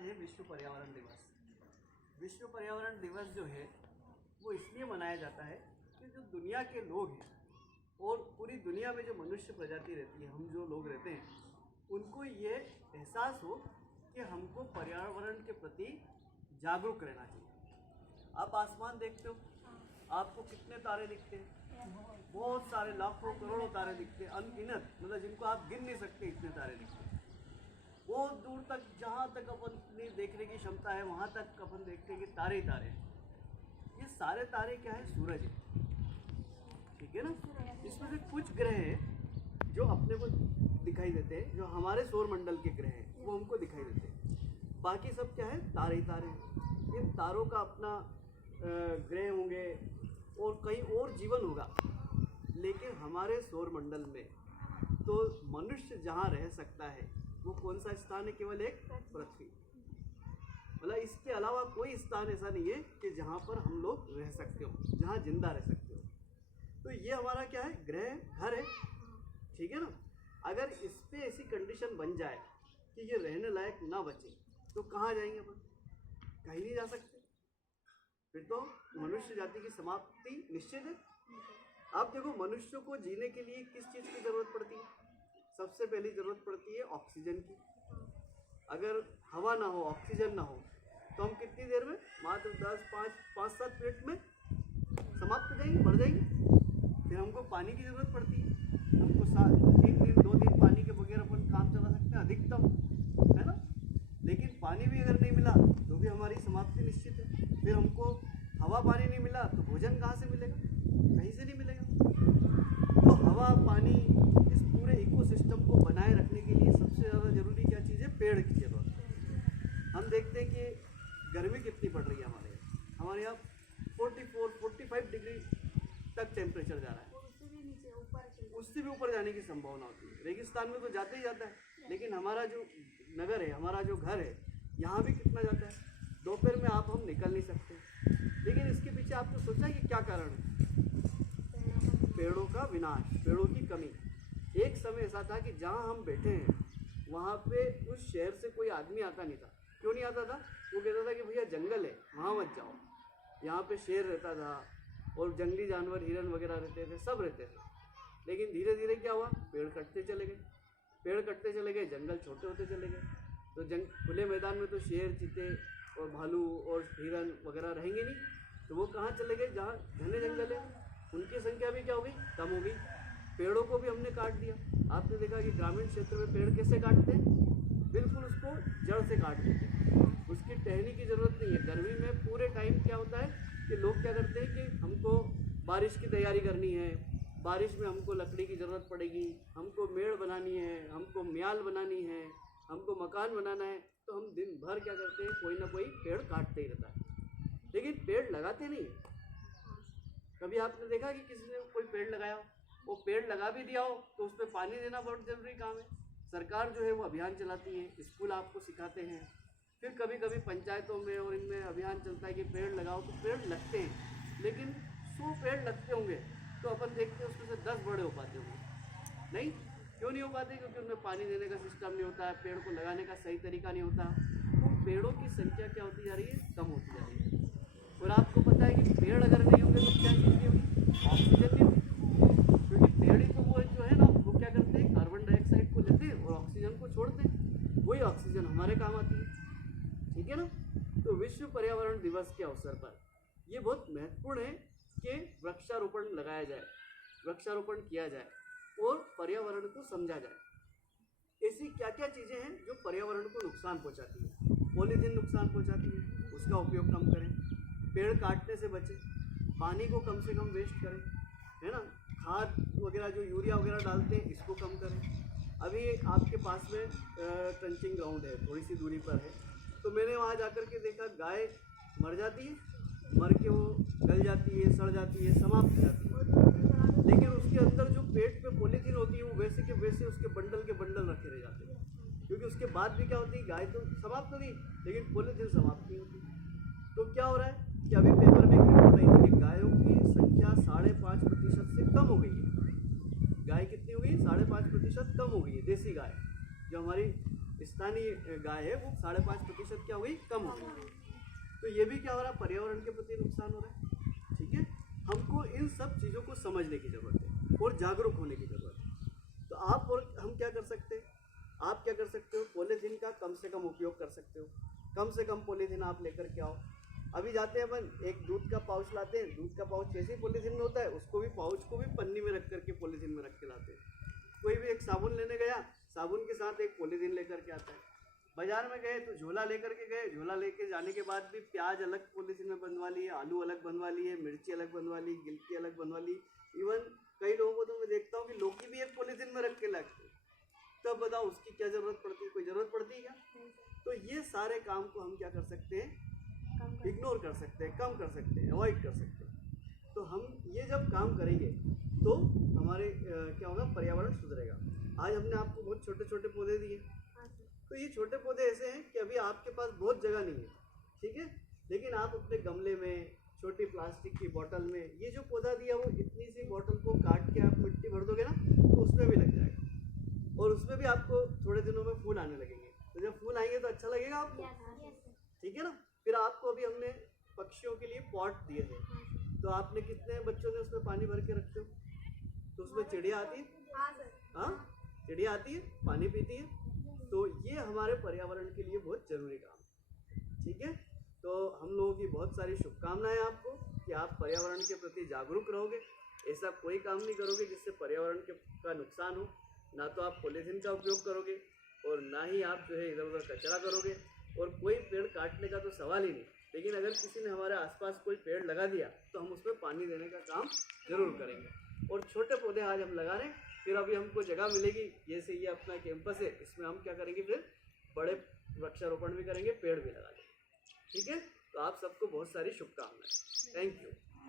आज है विश्व पर्यावरण दिवस। विश्व पर्यावरण दिवस जो है वो इसलिए मनाया जाता है कि जो दुनिया के लोग हैं और पूरी दुनिया में जो मनुष्य प्रजाति रहती है, हम जो लोग रहते हैं, उनको ये एहसास हो कि हमको पर्यावरण के प्रति जागरूक रहना चाहिए। आप आसमान देखते हो, आपको कितने तारे दिखते हैं? बहुत सारे, लाखों करोड़ों तारे दिखते हैं, अनगिनत, मतलब जिनको आप गिन नहीं सकते, इतने तारे दिखते हैं। बहुत दूर तक, जहाँ तक अपनी देखने की क्षमता है वहाँ तक अपन देखते हैं कि तारे ही तारे हैं। ये सारे तारे क्या है? सूरज है, ठीक है ना। इसमें से कुछ ग्रह हैं जो अपने को दिखाई देते हैं, जो हमारे सौर मंडल के ग्रह हैं वो हमको दिखाई देते हैं। बाकी सब क्या है? तारे ही तारे हैं। इन तारों का अपना ग्रह होंगे और कहीं और जीवन होगा, लेकिन हमारे सौर मंडल में तो मनुष्य जहाँ रह सकता है वो कौन सा स्थान है? केवल एक पृथ्वी। मतलब इसके अलावा कोई स्थान ऐसा नहीं है कि जहाँ पर हम लोग रह सकते हो, जहाँ जिंदा रह सकते हो। तो ये हमारा क्या है? ग्रह, घर है, ठीक है ना। अगर इस पे ऐसी कंडीशन बन जाए कि ये रहने लायक ना बचे तो कहाँ जाएंगे अपन? कहीं नहीं जा सकते। फिर तो मनुष्य जाति की समाप्ति निश्चित है। आप देखो, मनुष्य को जीने के लिए किस चीज़ की जरूरत पड़ती है? सबसे पहली जरूरत पड़ती है ऑक्सीजन की। अगर हवा ना हो, ऑक्सीजन ना हो, तो हम कितनी देर में, मात्र 5-7 मिनट में समाप्त हो जाएंगे, मर जाएंगे। फिर हमको पानी की जरूरत पड़ती है। हमको 3 दिन 2 दिन पानी के बगैर अपन काम चला सकते हैं अधिकतम, है ना। लेकिन पानी भी अगर नहीं मिला तो भी हमारी समाप्ति निश्चित है। फिर हमको हवा पानी नहीं मिला तो भोजन कहाँ से मिलेगा? कहीं से नहीं मिलेगा। तो हवा पानी, इस पूरे इकोसिस्टम को बनाए रखने के लिए सबसे ज़्यादा ज़रूरी क्या चीज़ है? पेड़ की जरूरत है। हम देखते हैं कि गर्मी कितनी पड़ रही है हमारे यहाँ 44-45 डिग्री तक टेम्परेचर जा रहा है। उससे भी ऊपर जाने की संभावना होती है। रेगिस्तान में तो जाते ही जाता है, लेकिन हमारा जो नगर है, हमारा जो घर है, यहाँ भी कितना जाता है। दोपहर में हम निकल नहीं सकते। लेकिन इसके पीछे आपने सोचा कि क्या कारण है? पेड़ों का विनाश, पेड़ों की कमी। एक समय ऐसा था कि जहाँ हम बैठे हैं वहाँ पे उस शहर से कोई आदमी आता नहीं था। क्यों नहीं आता था? वो कहता था कि भैया जंगल है, वहाँ मत जाओ। यहाँ पे शेर रहता था और जंगली जानवर, हिरन वगैरह रहते थे, सब रहते थे। लेकिन धीरे धीरे क्या हुआ? पेड़ कटते चले गए, जंगल छोटे होते चले गए। तो खुले मैदान में तो शेर, चीते और भालू और हिरन वगैरह रहेंगे नहीं। तो वो कहाँ चले गए? जहाँ घने जंगल है, उनकी संख्या भी क्या हो गई? कम हो गई। पेड़ों को भी हमने काट दिया। आपने देखा कि ग्रामीण क्षेत्र में पेड़ कैसे काटते हैं? बिल्कुल उसको जड़ से काट देते हैं। उसकी टहनी की ज़रूरत नहीं है। गर्मी में पूरे टाइम क्या होता है कि लोग क्या करते हैं कि हमको बारिश की तैयारी करनी है, बारिश में हमको लकड़ी की ज़रूरत पड़ेगी, हमको मेड़ बनानी है, हमको म्याल बनानी है, हमको मकान बनाना है, तो हम दिन भर क्या करते हैं? कोई ना कोई पेड़ काटते ही रहता है, लेकिन पेड़ लगाते नहीं है। कभी आपने देखा कि किसी ने कोई पेड़ लगाया हो? वो पेड़ लगा भी दिया हो तो उस पर पानी देना बहुत ज़रूरी काम है। सरकार जो है वो अभियान चलाती है, स्कूल आपको सिखाते हैं। फिर कभी कभी पंचायतों में और इनमें अभियान चलता है कि पेड़ लगाओ, तो पेड़ लगते हैं। लेकिन 100 पेड़ लगते होंगे तो अपन देखते हैं उसमें से 10 बड़े हो पाते होंगे। नहीं, क्यों नहीं हो पाते? क्योंकि उनमें पानी देने का सिस्टम नहीं होता है, पेड़ को लगाने का सही तरीका नहीं होता। तो पेड़ों की संख्या क्या होती जा रही है? कम होती जा रही है। और आपको पता है कि पेड़ अगर नहीं होंगे तो क्या चीज़ नहीं होगी? ऑक्सीजन नहीं होगी। क्योंकि पेड़ ही तो वो जो है ना, वो क्या करते हैं? कार्बन डाइऑक्साइड को लेते हैं और ऑक्सीजन को छोड़ते हैं। वही ऑक्सीजन हमारे काम आती है, ठीक है ना। तो विश्व पर्यावरण दिवस के अवसर पर ये बहुत महत्वपूर्ण है कि वृक्षारोपण लगाया जाए, वृक्षारोपण किया जाए और पर्यावरण को समझा जाए। ऐसी क्या क्या चीज़ें हैं जो पर्यावरण को नुकसान पहुंचाती है? पॉलीथीन नुकसान पहुंचाती है, उसका उपयोग कम करें। पेड़ काटने से बचें। पानी को कम से कम वेस्ट करें, है ना। खाद वगैरह जो यूरिया वगैरह डालते हैं, इसको कम करें। अभी आपके पास में ट्रंचिंग ग्राउंड है, थोड़ी सी दूरी पर है, तो मैंने वहाँ जाकर के देखा गाय मर जाती है, मर के वो गल जाती है, सड़ जाती है, समाप्त हो जाती है। लेकिन उसके अंदर जो पेट पे पॉलीथीन होती है वो वैसे के वैसे उसके बंडल के बंडल रखे रह जाते हैं। क्योंकि उसके बाद भी क्या होती है? गाय तो समाप्त होगी लेकिन पॉलीथीन समाप्त नहीं होती। तो क्या हो रहा है कि अभी पेपर में एक रिपोर्ट आई थी कि गायों की संख्या 5.5% से कम हो गई है। गाय कितनी हो गई? 5.5% कम हो गई है। देसी गाय जो हमारी स्थानीय गाय है वो 5.5% क्या हो गई, कम हो गई। तो ये भी क्या हो रहा है, पर्यावरण के प्रति नुकसान हो रहा है। ठीक है, हमको इन सब चीज़ों को समझने की ज़रूरत है और जागरूक होने की ज़रूरत है। तो आप और हम क्या कर सकते हैं, आप क्या कर सकते हो, पॉलीथीन का कम से कम उपयोग कर सकते हो। कम से कम पॉलीथीन आप लेकर के आओ। अभी जाते हैं अपन, एक दूध का पाउच लाते हैं, दूध का पाउच कैसे ही पॉलीथीन में होता है, उसको भी पाउच को भी पन्नी में रख करके पॉलीथीन में रख के लाते हैं। कोई भी एक साबुन लेने गया, साबुन के साथ एक पॉलीथीन लेकर के आता है। बाजार में गए तो झोला लेकर के गए, झोला लेके जाने के बाद भी प्याज अलग पॉलीथीन में बंधवा ली है, आलू अलग बंधवा ली है, मिर्ची अलग बंधवा ली, गिलकी अलग बंधवा ली। इवन कई लोगों को तो मैं देखता हूँ कि लौकी भी एक पॉलीथीन में रख के लाते। तब बताओ उसकी क्या ज़रूरत पड़ती है, कोई ज़रूरत पड़ती है क्या? तो ये सारे काम को हम क्या कर सकते हैं, इग्नोर कर सकते हैं, कम कर सकते हैं, अवॉइड कर सकते हैं। तो हम ये जब काम करेंगे तो हमारे क्या होगा, पर्यावरण सुधरेगा। आज हमने आपको बहुत छोटे छोटे पौधे दिए, तो ये छोटे पौधे ऐसे हैं कि अभी आपके पास बहुत जगह नहीं है, ठीक है, लेकिन आप अपने गमले में, छोटी प्लास्टिक की बोतल में ये जो पौधा दिया वो इतनी सी बोतल को काट के आप मिट्टी भर दोगे ना तो उसमें भी लग जाएगा और उसमें भी आपको थोड़े दिनों में फूल आने लगेंगे। तो जब फूल आएंगे तो अच्छा लगेगा आपको, ठीक है ना। फिर आपको अभी हमने पक्षियों के लिए पॉट दिए थे, तो आपने कितने बच्चों ने उसमें पानी भर के रखते हो, तो उसमें चिड़िया आती है, हाँ चिड़िया आती है, पानी पीती है। तो ये हमारे पर्यावरण के लिए बहुत जरूरी काम है, ठीक है। तो हम लोगों की बहुत सारी शुभकामनाएं आपको कि आप पर्यावरण के प्रति जागरूक रहोगे। ऐसा कोई काम नहीं करोगे जिससे पर्यावरण का नुकसान हो। ना तो आप पॉलीथीन का उपयोग करोगे और ना ही आप जो है इधर उधर कचरा करोगे, और कोई पेड़ काटने का तो सवाल ही नहीं। लेकिन अगर किसी ने हमारे आसपास कोई पेड़ लगा दिया तो हम उसमें पानी देने का काम जरूर करेंगे। और छोटे पौधे आज हम लगा रहे हैं, फिर अभी हमको जगह मिलेगी, जैसे ये अपना कैंपस है, इसमें हम क्या करेंगे, फिर बड़े वृक्षारोपण भी करेंगे, पेड़ भी लगा देंगे, ठीक है। तो आप सबको बहुत सारी शुभकामनाएं। Thank you.